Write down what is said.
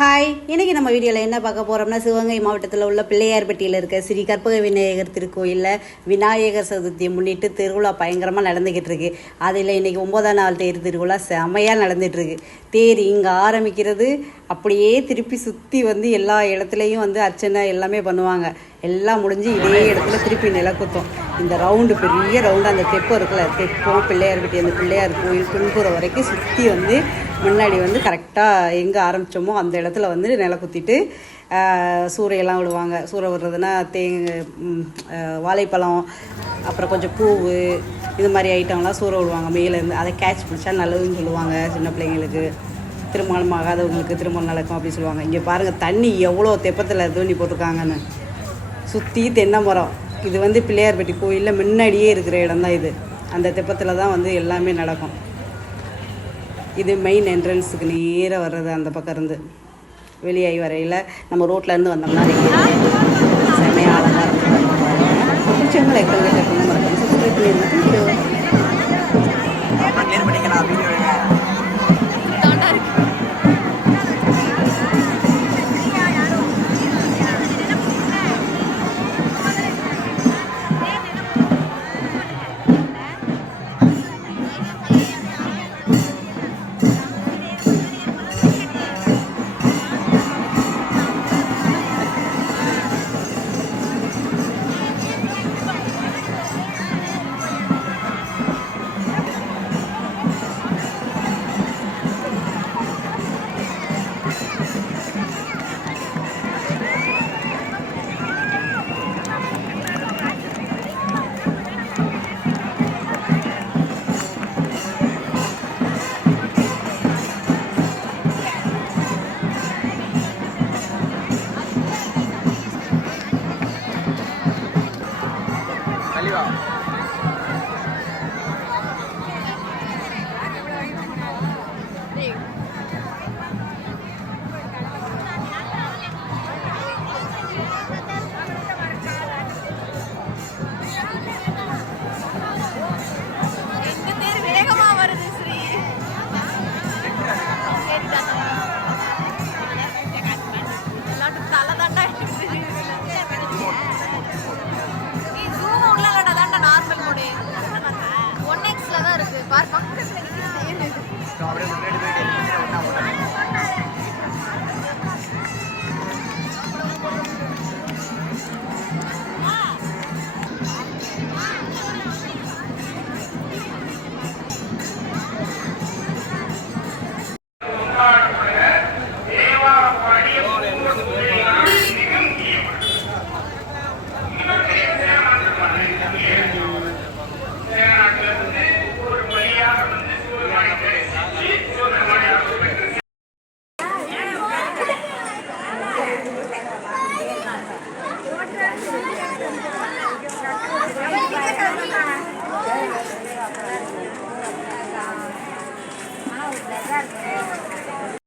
Hi, இன்றைக்கி நம்ம வீடியோவில் என்ன பார்க்க போகிறோம்னா, சிவகங்கை மாவட்டத்தில் உள்ள பிள்ளையார்பட்டியில் இருக்க ஸ்ரீ கற்பக விநாயகர் திருக்கோயிலில் விநாயகர் சதுர்த்தியை முன்னிட்டு திருவிழா பயங்கரமாக நடந்துக்கிட்டு இருக்கு. அதில் இன்றைக்கி 9ஆம் நாள் தேர் திருவிழா செமையாக நடந்துகிட்ருக்கு. தேர் இங்கே ஆரம்பிக்கிறது அப்படியே திருப்பி சுற்றி வந்து எல்லா இடத்துலையும் வந்து அர்ச்சனை எல்லாமே பண்ணுவாங்க. எல்லாம் முடிஞ்சு இதே இடத்துல திருப்பி நிலக்குத்தம். இந்த ரவுண்டு பெரிய ரவுண்டு, அந்த தெப்பம் இருக்குல்ல, தெப்பம் பிள்ளையார்பட்டி அந்த பிள்ளையார் கோயில் பின்புறம் வரைக்கும் சுற்றி வந்து முன்னாடி வந்து கரெக்டாக எங்கே ஆரம்பித்தோமோ அந்த இடத்துல வந்து நில குத்திட்டு சூறையெல்லாம் விடுவாங்க. சூறை விடுறதுன்னா வாழைப்பழம், அப்புறம் கொஞ்சம் பூவு, இது மாதிரி ஐட்டம்லாம் சூறை விடுவாங்க மேலேருந்து. அதை கேட்ச் பிடிச்சா நல்லதுன்னு சொல்லுவாங்க. சின்ன பிள்ளைங்களுக்கு திருமணம் ஆகாதவங்களுக்கு திருமணம் நடக்கும் அப்படின்னு சொல்லுவாங்க. இங்கே பாருங்கள், தண்ணி எவ்வளோ தெப்பத்தில் தோண்டி போட்டிருக்காங்கன்னு. சுற்றி தென்னை மரம். இது வந்து பிள்ளையார்பட்டி கோயிலில் முன்னாடியே இருக்கிற இடம் தான் இது. அந்த தெப்பத்தில் தான் வந்து எல்லாமே நடக்கும். இது மெயின் என்ட்ரன்ஸுக்கு நேராக வர்றது. அந்த பக்கம் இருந்து வெளியாகி வரையில் நம்ம ரோட்லேருந்து வந்தோம்னா செமையாக அழகாக இருக்கும். பிடிச்சவங்களை எக்கல் கேட்ட மறக்காம சப்ஸ்கிரைப் பண்ணிடுங்க.